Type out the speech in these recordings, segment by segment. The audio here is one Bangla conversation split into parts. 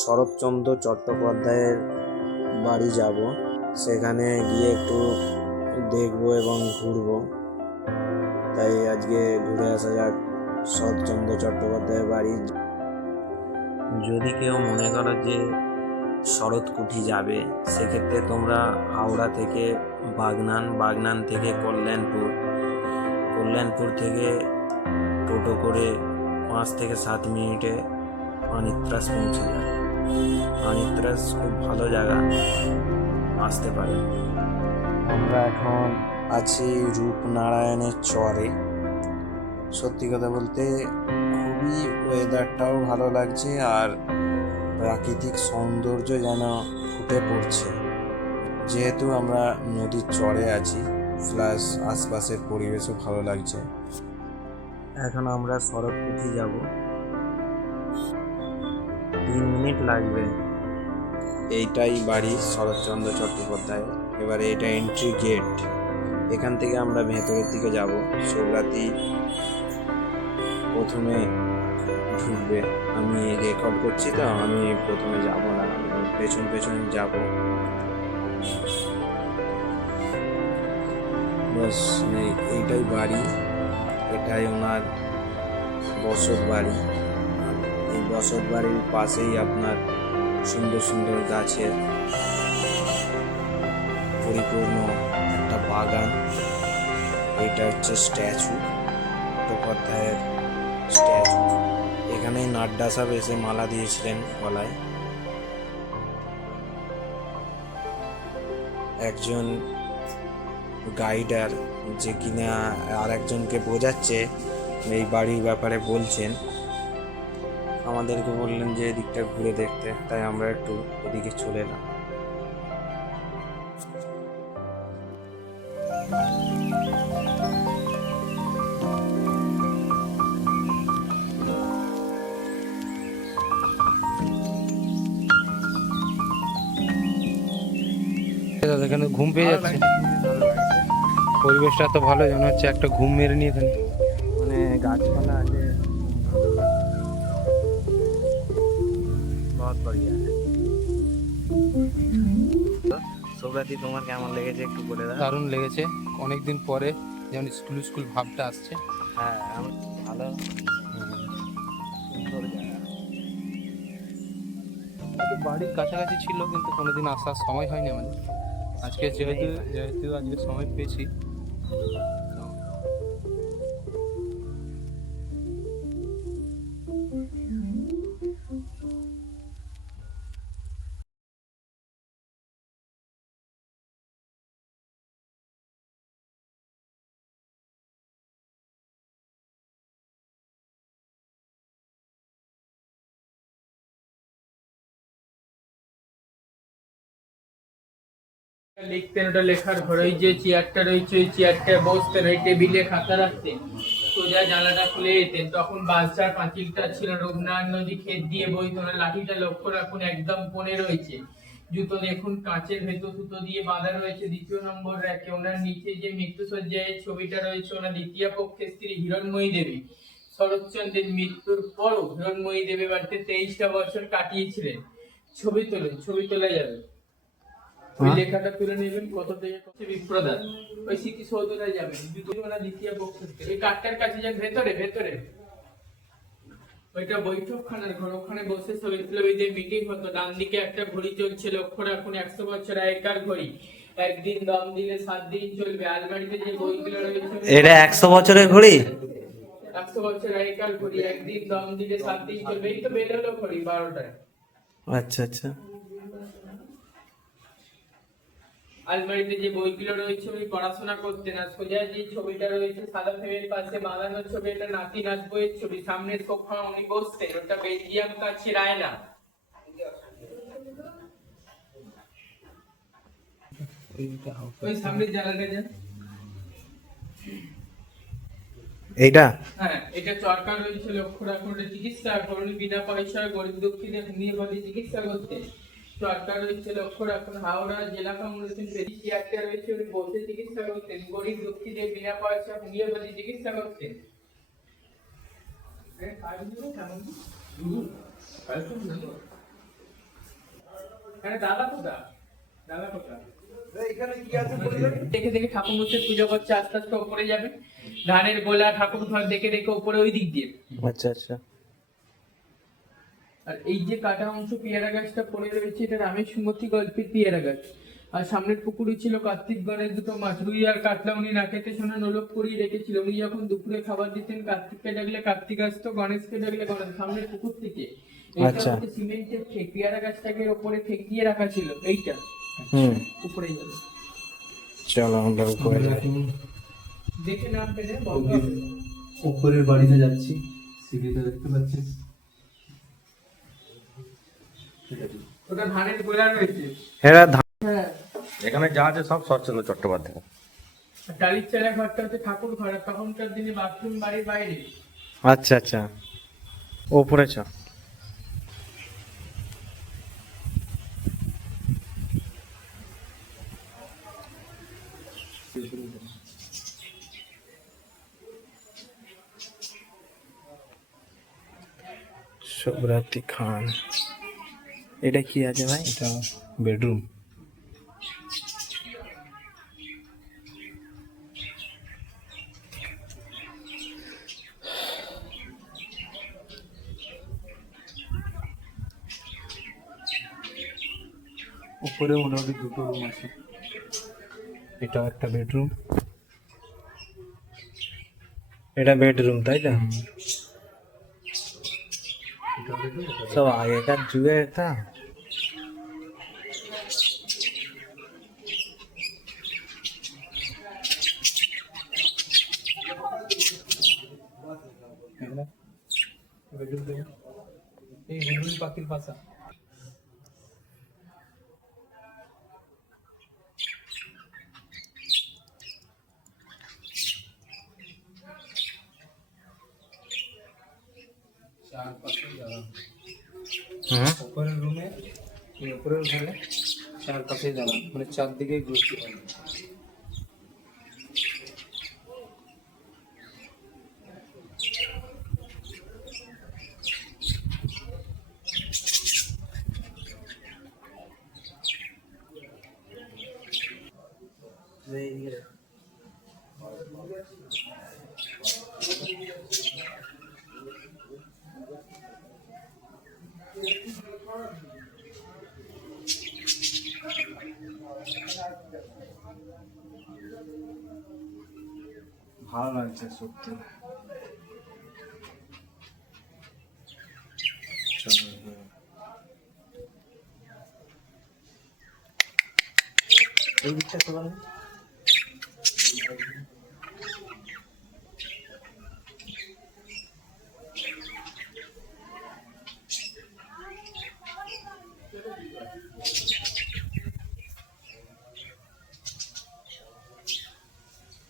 শরৎচন্দ্র চট্টোপাধ্যায়ের বাড়ি যাব, সেখানে গিয়ে একটু দেখবো এবং ঘুরবো। তাই আজকে ঘুরে আসা যাক শরৎচন্দ্র চট্টোপাধ্যায়ের বাড়ি। যদি কেউ মনে করো যে শরৎকুঠি যাবে, সেক্ষেত্রে তোমরা হাওড়া থেকে বাগনান থেকে কল্যাণপুর থেকে টোটো করে 5 থেকে 7 মিনিটে পানিত্রাস পৌঁছে যাবে। পানিত্রাস খুব ভালো জায়গা, আসতে পারে। আমরা এখন আছি রূপনারায়ণের চরে। সত্যি কথা বলতে খুবই ওয়েদারটাও ভালো লাগছে, আর প্রাকৃতিক সৌন্দর্য যেন ফুটে পড়ছে। যেহেতু আমরা নদীর চরে আছি, প্লাস আশপাশের পরিবেশও ভালো লাগছে। এখন আমরা শরৎকুঠি যাব, 3 মিনিট লাগবে। এইটাই বাড়ি শরৎচন্দ্র চট্টোপাধ্যায়। এবারে এটা এন্ট্রি গেট, এখান থেকে আমরা ভেতরের দিকে যাব। সৌরাতি প্রথমে ঢুকবে। আমি রেকর্ড করছি তো, আমি প্রথমে যাব না, আমি পেছন যাব। বাস এইটাই বাড়ি, এটাই ওনার বসত বাড়ি। এই বসত বাড়ির পাশেই আপনার সুন্দর সুন্দর গাছের পরিপূর্ণ একটা বাগান। এটা হচ্ছে স্ট্যাচু, চট্টোপাধ্যায়ের স্ট্যাচু। এখানেই নাড্ডা সাহেব এসে মালা দিয়েছিলেন গলায়। একজন গাইডার যে কিনা আর একজনকে বোঝাচ্ছে এই বাড়ির ব্যাপারে বলছেন, আমাদেরকে বললেন যে এদিকটা ঘুরে দেখতে, তাই আমরা একটু এদিকে চলে এলাম। এখানে ঘুম পেয়ে যাচ্ছে, পরিবেশটা এত ভালো যেন হচ্ছে একটা ঘুম মেরে নিয়ে এখানে, মানে গাছপালা আছে, বহুত বড়িয়া। সৌরাতি, তোমার কেমন লেগেছে একটু বলে দাও। দারুণ লেগেছে, অনেকদিন পরে যেমন স্কুল ভাবটা আসছে। হ্যাঁ, ভালো, সুন্দর জায়গা। বাড়ির কাছাকাছি ছিল, কিন্তু কোনোদিন আসার সময় হয়নি আমাদের। আজকে যেহেতু আজকে সময় পেয়েছি। লিখতেন, ওটা লেখার ঘর। ওই যে চেয়ারটা রয়েছে, ওই চেয়ারটা বসতেন, ওই টেবিলে খাতা রাখতেন, সোজা জানালাটা খুলে যেতেন। তখন বাঁশঝাড় পাঁচিলটা ছিল, রঘুনারায়ণ নদী ক্ষেত দিয়ে বইত। ওনার লাঠিটা লক্ষ্য রাখুন, একদম কোণে রয়েছে। জুতো দেখুন, কাঁচের ভেতর সুতো দিয়ে বাঁধা রয়েছে 2 নম্বর র্যাকে। ওনার নিচে যে মৃত্যুসজ্জায় ছবিটা রয়েছে, ওনার দ্বিতীয় পক্ষের স্ত্রী হিরণময়ী দেবী। শরৎচন্দ্রের মৃত্যুর পরও হিরণময়ী দেবী বাড়িতে 23টা বছর কাটিয়েছিলেন। ছবি তোলেন, ছবি তোলা যাবে। ওই লেখাটা তুলে নেবেন, কত থেকে কত বিপ্রদাস। ওই স্মৃতিসৌধটা যাবেন, দ্বিতীয় পক্ষ থেকে ওই কাঠটার কাছে যান, ভেতরে ওইটা বৈঠকখানার ঘর। ওখানে বসে সব বিপ্লবীদের মিটিং হতো। ডান দিকে একটা ঘড়ি চলছে, লক্ষ্য রাখুন, 100 বছর আগেকার ঘড়ি। একদিন দম দিলে 7 দিন চলবে। আলমারিতে যে বইগুলো রয়েছে, এটা 100 বছরের ঘড়ি। 100 বছর আগেকার ঘড়ি, একদিন দম দিলে 7 দিন চলবে। এই তো বেরোলো ঘড়ি 12টায়। আচ্ছা। আলমারিতে যে বইগুলো রয়েছে উনি পড়াশোনা করতেন। আর সোজা যে ছবিটা রয়েছে সাদা ফ্রেমের পাশে বাঁধানো ছবি, এটা নাতি নাচ বইয়ের ছবি। সামনের সোফা উনি বসতেন, ওটা বেলজিয়াম কাছের আয়না। ওই সামনের জায়গাটা যান। এইটা, হ্যাঁ, এটা চরকা রয়েছে, লক্ষ্য রাখুন। চিকিৎসা করুন, বিনা পয়সায় গরিব দুঃখীদের নিয়ে বলে চিকিৎসা করতে। চরকা রয়েছে, লক্ষ্য রাখুন। হাওড়া জেলা কংগ্রেসের চেয়ারটা রয়েছে, উনি বসে চিকিৎসা করতেন। গরিব দুঃখীদের বিনা পয়সা নিয়ে বলে চিকিৎসা করতেন। আরে দাদা কোথা দেখে দেখে ঠাকুর বসে পুজো করছে, আস্তে আস্তে উপরে যাবে। ধানের গোলা ঠাকুর ঘর দেখে দেখে উপরে ওই দিক দিয়ে। আচ্ছা আচ্ছা। আর এই যে কাটা অংশ পেয়ারা গাছটা পড়ে রয়েছে, এটা রামের সুমতি গল্পের পেয়ারা গাছ। আর সামনের পুকুরে ছিল কার্তিক গণেশ দুটো মাছ, রুই আর কাতলা উনি না খেতে শোনা নোলক করিয়ে রেখেছিল। উনি যখন দুপুরে খাবার দিতেন, কার্তিককে ডাকলে কার্তিক আসতো, গণেশকে ডাকলে গণেশ। সামনের পুকুর থেকে আচ্ছা। সিমেন্টের ঠেক, পেয়ারা গাছটাকে ওপরে ঠেক দিয়ে রাখা ছিল, এইটা উপরে যাবে। চলো আমরা উপরে যাই। দেখে নাম পেলে উপরের বাড়িতে যাচ্ছি, সিঁড়িতে দেখতে পাচ্ছিস। ওটা ধানের গোলা রয়েছে। হ্যাঁ হ্যাঁ, এখানে যা আছে সব শরৎচন্দ্র চট্টোপাধ্যায়। আর টালির চালা ঘরটা হচ্ছে ঠাকুর ঘর। আর তখনকার দিনে বাথরুম বাড়ির বাইরে। আচ্ছা আচ্ছা, ওপরে চ। শুভরাত্রি খান, এটা কি আছে ভাই? এটা বেডরুম। উপরে মোটামুটি দুটো রুম আছে, এটাও একটা বেডরুম। এটা বেডরুম তাই না? সব আগেকার যুগে এটা। এই বুলবুল পাখির পাশা। উপরের রুমে, উপরের ঘরে চারপাশে জ্বালান, মানে চারদিকে ঘুরতে পারে। ভালো লাগছে সত্যি। এই দিকটা তো ভালো।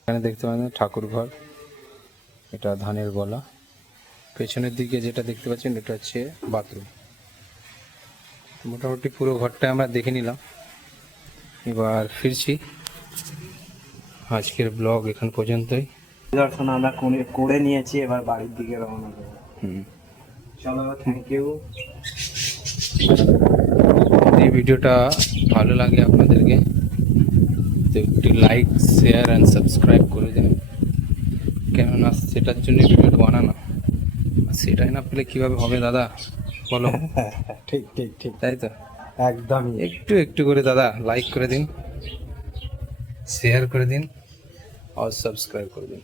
এখানে দেখতে পাচ্ছেন ঠাকুর ঘর, এটা ধানের গলা। পেছনের দিকে যেটা দেখতে পাচ্ছেন এটা হচ্ছে বাথরুম। মোটামুটি পুরো ঘরটা আমরা দেখে নিলাম, এবার ফিরছি। আজকের ব্লগ এখান পর্যন্তই। দর্শন আমরা করে নিয়েছি, এবার বাড়ির দিকে রওনা দেবো। চলো, থ্যাংক ইউ। যদি ভিডিওটা ভালো লাগে আপনাদেরকে তো একটু লাইক, শেয়ার অ্যান্ড সাবস্ক্রাইব করে দেন, কেননা সেটার জন্য ভিডিওটা বানানো। সেটাই না পেলে কীভাবে হবে দাদা বলো? ঠিক ঠিক ঠিক, তাই তো, একদমই। একটু একটু করে দাদা লাইক করে দিন, শেয়ার করে দিন আর সাবস্ক্রাইব করে দিন।